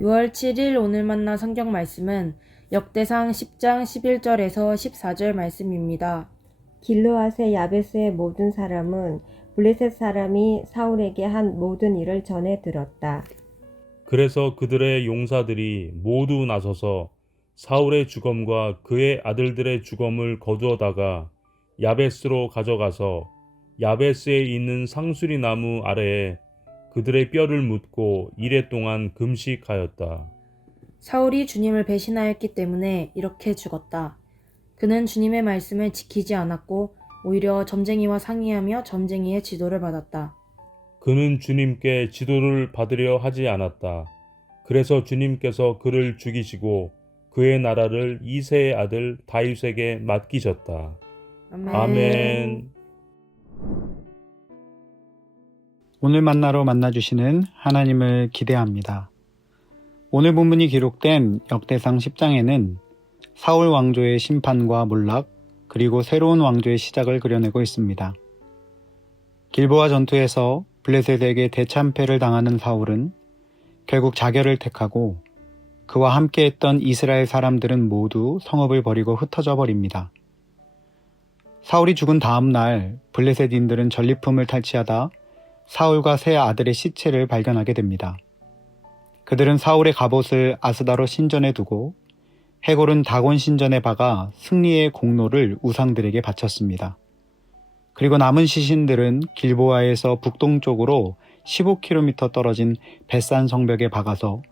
6월 7일 오늘 만난 성경 말씀은 역대상 10장 11절에서 14절 말씀입니다. 길르앗의 야베스의 모든 사람은 블레셋 사람이 사울에게 한 모든 일을 전해 들었다. 그래서 그들의 용사들이 모두 나서서 사울의 주검과 그의 아들들의 주검을 거두어다가 야베스로 가져가서 야베스에 있는 상수리 나무 아래에 그들의 뼈를 묻고 이레 동안 금식하였다. 사울이 주님을 배신하였기 때문에 이렇게 죽었다. 그는 주님의 말씀을 지키지 않았고 오히려 점쟁이와 상의하며 점쟁이의 지도를 받았다. 그는 주님께 지도를 받으려 하지 않았다. 그래서 주님께서 그를 죽이시고 그의 나라를 이새의 아들 다윗에게 맡기셨다. 아멘. 오늘 만나러 만나주시는 하나님을 기대합니다. 오늘 본문이 기록된 역대상 10장에는 사울 왕조의 심판과 몰락, 그리고 새로운 왕조의 시작을 그려내고 있습니다. 길보아 전투에서 블레셋에게 대참패를 당하는 사울은 결국 자결을 택하고 그와 함께했던 이스라엘 사람들은 모두 성읍을 버리고 흩어져 버립니다. 사울이 죽은 다음 날 블레셋인들은 전리품을 탈취하다 사울과 세 아들의 시체를 발견하게 됩니다. 그들은 사울의 갑옷을 아스다로 신전에 두고 해골은 다곤 신전에 박아 승리의 공로를 우상들에게 바쳤습니다. 그리고 남은 시신들은 길보아에서 북동쪽으로 15km 떨어진 벳산 성벽에 박아서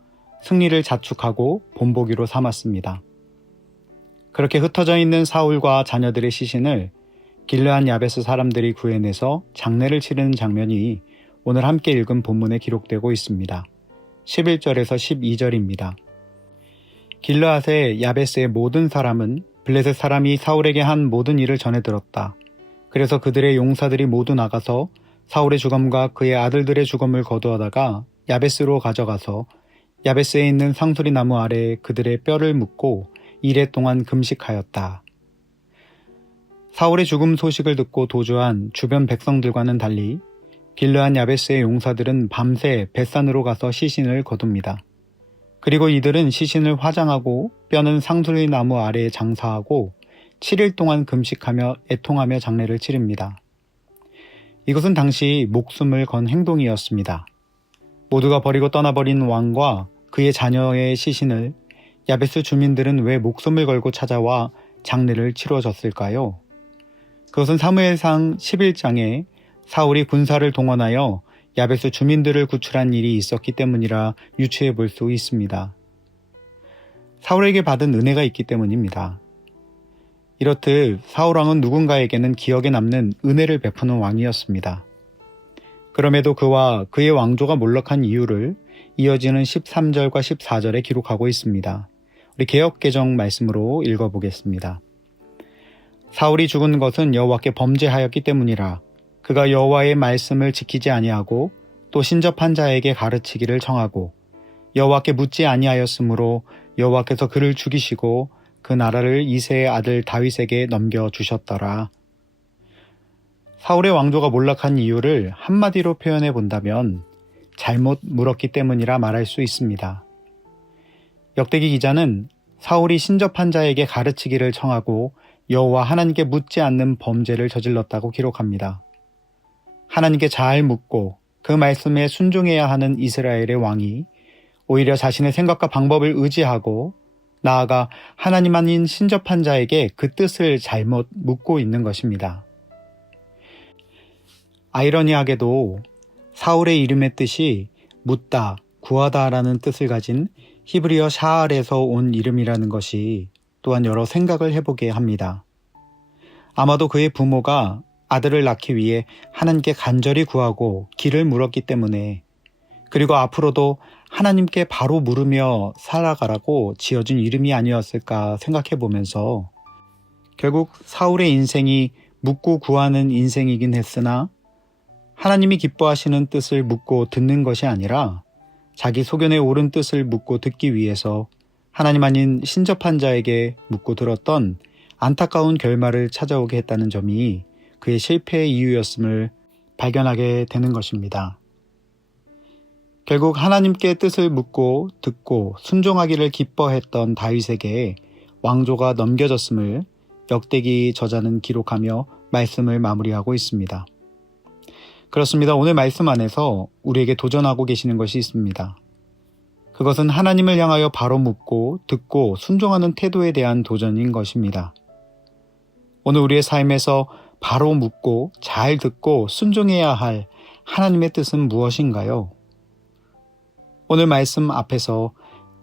승리를 자축하고 본보기로 삼았습니다. 그렇게 흩어져 있는 사울과 자녀들의 시신을 길르앗 야베스 사람들이 구해내서 장례를 치르는 장면이 오늘 함께 읽은 본문에 기록되고 있습니다. 11절에서 12절입니다. 길르앗의 야베스의 모든 사람은 블레셋 사람이 사울에게 한 모든 일을 전해 들었다. 그래서 그들의 용사들이 모두 나가서 사울의 주검과 그의 아들들의 주검을 거두어다가 야베스로 가져가서 야베스에 있는 상수리 나무 아래에 그들의 뼈를 묻고 이레 동안 금식하였다. 사울의 죽음 소식을 듣고 도주한 주변 백성들과는 달리 길르앗 야베스의 용사들은 밤새 벳산으로 가서 시신을 거둡니다. 그리고 이들은 시신을 화장하고 뼈는 상수리 나무 아래에 장사하고 7일 동안 금식하며 애통하며 장례를 치릅니다. 이것은 당시 목숨을 건 행동이었습니다. 모두가 버리고 떠나버린 왕과 그의 자녀의 시신을 야베스 주민들은 왜 목숨을 걸고 찾아와 장례를 치러줬을까요? 그것은 사무엘상 11장에 사울이 군사를 동원하여 야베스 주민들을 구출한 일이 있었기 때문이라 유추해 볼 수 있습니다. 사울에게 받은 은혜가 있기 때문입니다. 이렇듯 사울왕은 누군가에게는 기억에 남는 은혜를 베푸는 왕이었습니다. 그럼에도 그와 그의 왕조가 몰락한 이유를 이어지는 13절과 14절에 기록하고 있습니다. 우리 개역개정 말씀으로 읽어보겠습니다. 사울이 죽은 것은 여호와께 범죄하였기 때문이라. 그가 여호와의 말씀을 지키지 아니하고 또 신접한 자에게 가르치기를 청하고 여호와께 묻지 아니하였으므로 여호와께서 그를 죽이시고 그 나라를 이새의 아들 다윗에게 넘겨주셨더라. 사울의 왕조가 몰락한 이유를 한마디로 표현해 본다면 잘못 물었기 때문이라 말할 수 있습니다. 역대기 기자는 사울이 신접한 자에게 가르치기를 청하고 여호와 하나님께 묻지 않는 범죄를 저질렀다고 기록합니다. 하나님께 잘 묻고 그 말씀에 순종해야 하는 이스라엘의 왕이 오히려 자신의 생각과 방법을 의지하고 나아가 하나님 아닌 신접한 자에게 그 뜻을 잘못 묻고 있는 것입니다. 아이러니하게도 사울의 이름의 뜻이 묻다, 구하다라는 뜻을 가진 히브리어 샤알에서 온 이름이라는 것이 또한 여러 생각을 해보게 합니다. 아마도 그의 부모가 아들을 낳기 위해 하나님께 간절히 구하고 길을 물었기 때문에 그리고 앞으로도 하나님께 바로 물으며 살아가라고 지어준 이름이 아니었을까 생각해 보면서 결국 사울의 인생이 묻고 구하는 인생이긴 했으나 하나님이 기뻐하시는 뜻을 묻고 듣는 것이 아니라 자기 소견에 옳은 뜻을 묻고 듣기 위해서 하나님 아닌 신접한 자에게 묻고 들었던 안타까운 결말을 찾아오게 했다는 점이 그의 실패의 이유였음을 발견하게 되는 것입니다. 결국 하나님께 뜻을 묻고 듣고 순종하기를 기뻐했던 다윗에게 왕조가 넘겨졌음을 역대기 저자는 기록하며 말씀을 마무리하고 있습니다. 그렇습니다. 오늘 말씀 안에서 우리에게 도전하고 계시는 것이 있습니다. 그것은 하나님을 향하여 바로 묻고 듣고 순종하는 태도에 대한 도전인 것입니다. 오늘 우리의 삶에서 바로 묻고 잘 듣고 순종해야 할 하나님의 뜻은 무엇인가요? 오늘 말씀 앞에서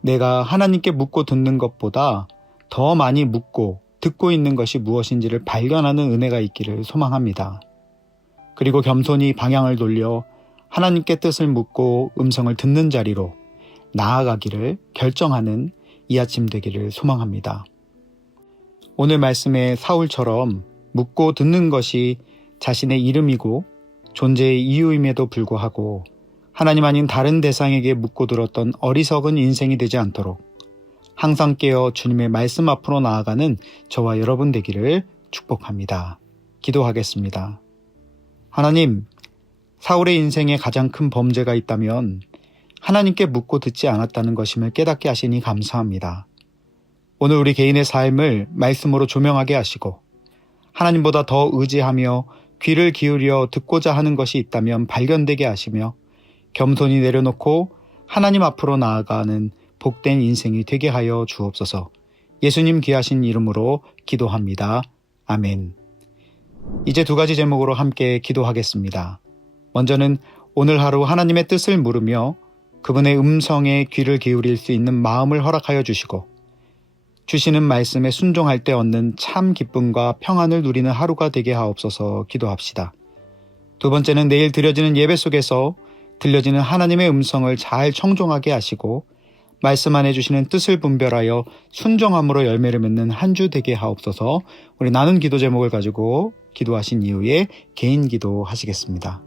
내가 하나님께 묻고 듣는 것보다 더 많이 묻고 듣고 있는 것이 무엇인지를 발견하는 은혜가 있기를 소망합니다. 그리고 겸손히 방향을 돌려 하나님께 뜻을 묻고 음성을 듣는 자리로 나아가기를 결정하는 이 아침 되기를 소망합니다. 오늘 말씀의 사울처럼 묻고 듣는 것이 자신의 이름이고 존재의 이유임에도 불구하고 하나님 아닌 다른 대상에게 묻고 들었던 어리석은 인생이 되지 않도록 항상 깨어 주님의 말씀 앞으로 나아가는 저와 여러분 되기를 축복합니다. 기도하겠습니다. 하나님, 사울의 인생에 가장 큰 범죄가 있다면 하나님께 묻고 듣지 않았다는 것임을 깨닫게 하시니 감사합니다. 오늘 우리 개인의 삶을 말씀으로 조명하게 하시고 하나님보다 더 의지하며 귀를 기울여 듣고자 하는 것이 있다면 발견되게 하시며 겸손히 내려놓고 하나님 앞으로 나아가는 복된 인생이 되게 하여 주옵소서. 예수님 귀하신 이름으로 기도합니다. 아멘. 이제 두 가지 제목으로 함께 기도하겠습니다. 먼저는 오늘 하루 하나님의 뜻을 물으며 그분의 음성에 귀를 기울일 수 있는 마음을 허락하여 주시고 주시는 말씀에 순종할 때 얻는 참 기쁨과 평안을 누리는 하루가 되게 하옵소서 기도합시다. 두 번째는 내일 드려지는 예배 속에서 들려지는 하나님의 음성을 잘 청종하게 하시고 말씀 안에 주시는 뜻을 분별하여 순종함으로 열매를 맺는 한 주 되게 하옵소서. 우리 나눈 기도 제목을 가지고 기도하신 이후에 개인 기도 하시겠습니다.